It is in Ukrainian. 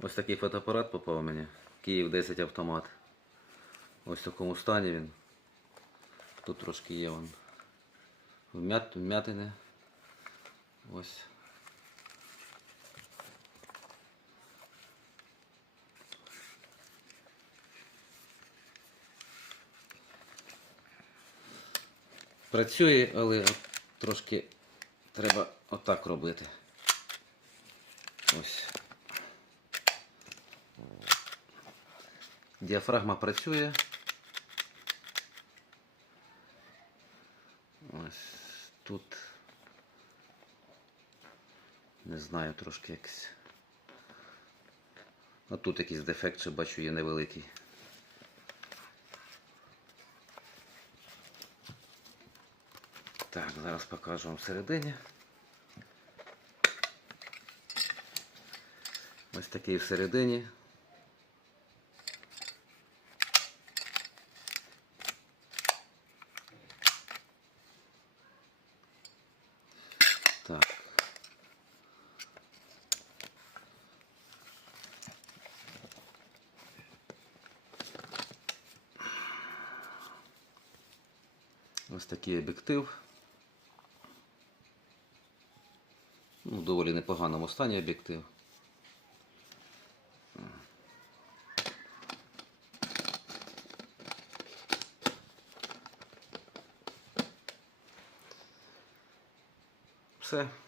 Ось такий фотоапарат попав мені. Київ 10 автомат. Ось в такому стані він. Тут трошки є вон. Вмят, вмятини. Ось. Працює, але трошки треба отак робити. Ось. Діафрагма працює. Ось тут. Не знаю, трошки якось. А тут якийсь дефект, ще бачу, є невеликий. Так, зараз покажу вам всередині. Ось такий всередині. Так. Ось такий об'єктив. Ну, доволі непоганому стані об'єктив. Certo.